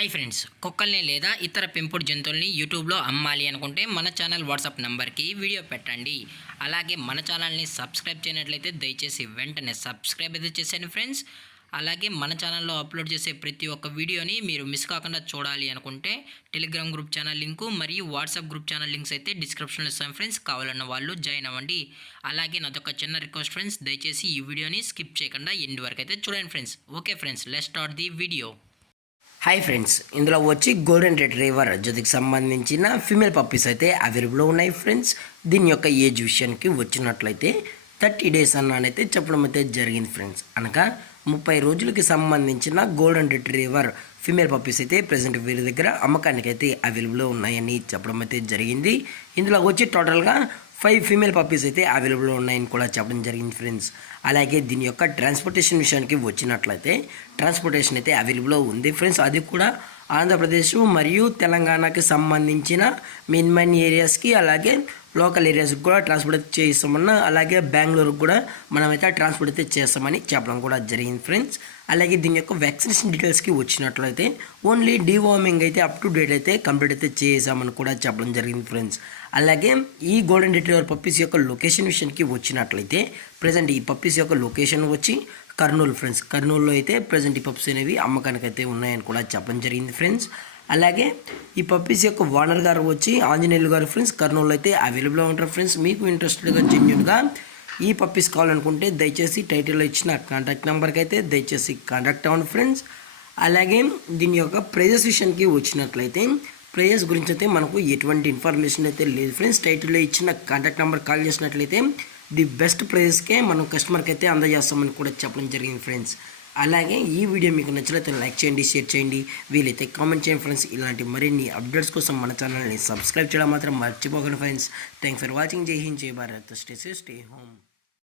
Hi friends, కుక్కల్ని లేదా ఇతర పెంపుడు జంతువుల్ని యూట్యూబ్లో అమ్మాలి అనుకుంటే మన ఛానల్ వాట్సాప్ నెంబర్కి వీడియో పెట్టండి. అలాగే మన ఛానల్ని సబ్స్క్రైబ్ చేయనట్లయితే దయచేసి వెంటనే సబ్స్క్రైబ్ అయితే చేసేయండి ఫ్రెండ్స్. అలాగే మన ఛానల్లో అప్లోడ్ చేసే ప్రతి ఒక్క వీడియోని మీరు మిస్ కాకుండా చూడాలి అనుకుంటే టెలిగ్రామ్ గ్రూప్ ఛానల్ లింకు మరియు వాట్సాప్ గ్రూప్ ఛానల్ లింక్స్ అయితే డిస్క్రిప్షన్లో ఇస్తాం ఫ్రెండ్స్. కావాలన్న వాళ్ళు జాయిన్ అవ్వండి. అలాగే నాదొక చిన్న రిక్వెస్ట్ ఫ్రెండ్స్, దయచేసి ఈ వీడియోని స్కిప్ చేయకుండా ఎండ్ వరకు అయితే చూడండి friends. Okay friends, let's start the video. Hi friends, ఇందులో వచ్చి గోల్డెన్ రిట్రీవర్ జొతికి సంబంధించిన ఫీమేల్ పప్పీస్ అయితే అవైలబుల్లో ఉన్నాయి ఫ్రెండ్స్. దీని యొక్క ఏజ్ విషయానికి వచ్చినట్లయితే 30 డేస్ అన్నైతే చెప్పడం అయితే జరిగింది ఫ్రెండ్స్. అనగా 30 రోజులకి సంబంధించిన గోల్డెన్ రిట్రీవర్ ఫీమేల్ పప్పీస్ అయితే ప్రజెంట్ వీరి దగ్గర అమ్మకానికి అయితే అవైలబుల్లో ఉన్నాయని చెప్పడం అయితే జరిగింది. ఇందులో వచ్చి టోటల్గా 5 ఫీమేల్ పప్పీస్ అయితే అవైలబుల్లో ఉన్నాయని కూడా చెప్పడం జరిగింది ఫ్రెండ్స్. అలాగే దీని యొక్క ట్రాన్స్పోర్టేషన్ విషయానికి వచ్చినట్లయితే ట్రాన్స్పోర్టేషన్ అయితే అవైలబుల్లో ఉంది ఫ్రెండ్స్. అది కూడా ఆంధ్రప్రదేశ్ మరియు తెలంగాణకి సంబంధించిన మెయిన్ ఏరియాస్కి అలాగే లోకల్ ఏరియాస్కి కూడా ట్రాన్స్పోర్ట్ చేస్తామన్నా, అలాగే బెంగళూరుకు కూడా మనమైతే ట్రాన్స్పోర్ట్ అయితే చేస్తామని చెప్పడం కూడా జరిగింది ఫ్రెండ్స్. అలాగే దీని యొక్క వ్యాక్సినేషన్ డీటెయిల్స్కి వచ్చినట్లయితే ఓన్లీ డీవార్మింగ్ అయితే అప్ టు డేట్ అయితే కంప్లీట్ అయితే చేసామని కూడా చెప్పడం జరిగింది ఫ్రెండ్స్. అలాగే ఈ గోల్డెన్ రిట్రీవర్ పప్పీస్ యొక్క లొకేషన్ విషయానికి వచ్చినట్లయితే ప్రజెంట్ ఈ పప్పీస్ యొక్క లొకేషన్ వచ్చి కర్నూలు ఫ్రెండ్స్. కర్నూలులో అయితే ప్రజెంట్ ఈ పప్పీస్ అనేవి అమ్మకానికి అయితే ఉన్నాయని కూడా చెప్పడం జరిగింది ఫ్రెండ్స్. అలాగే ఈ పప్పీస్ యొక్క ఓనర్ గారు వచ్చి ఆంజనేయులు గారు ఫ్రెండ్స్. కర్నూలులో అయితే అవైలబుల్గా ఉంటారు ఫ్రెండ్స్. మీకు ఇంట్రెస్టెడ్గా జెన్యున్గా ఈ పప్పీస్ కావాలనుకుంటే దయచేసి టైటిల్లో ఇచ్చిన కాంటాక్ట్ నెంబర్కి అయితే దయచేసి కాంటాక్ట్ అవ్వండి ఫ్రెండ్స్. అలాగే దీని యొక్క ప్రైజెస్ విషయానికి వచ్చినట్లయితే ప్రైజెస్ గురించి అయితే మనకు ఎటువంటి ఇన్ఫర్మేషన్ అయితే లేదు ఫ్రెండ్స్. టైటిల్లో ఇచ్చిన కాంటాక్ట్ నెంబర్ కాల్ చేసినట్లయితే ది బెస్ట్ ప్రైజెస్కే మనం కస్టమర్కి అయితే అందజేస్తామని కూడా చెప్పడం జరిగింది ఫ్రెండ్స్. అలాగే ఈ వీడియో మీకు నచ్చినట్లయితే లైక్ చేయండి, షేర్ చేయండి, వీలైతే కామెంట్ చేయండి ఫ్రెండ్స్. ఇలాంటి మరిన్ని అప్డేట్స్ కోసం మన ఛానల్ని సబ్స్క్రైబ్ చేయడం మాత్రం మర్చిపోకండి ఫ్రెండ్స్. Thanks for watching. జై హింద్, జై Bharat. Stay safe, stay home.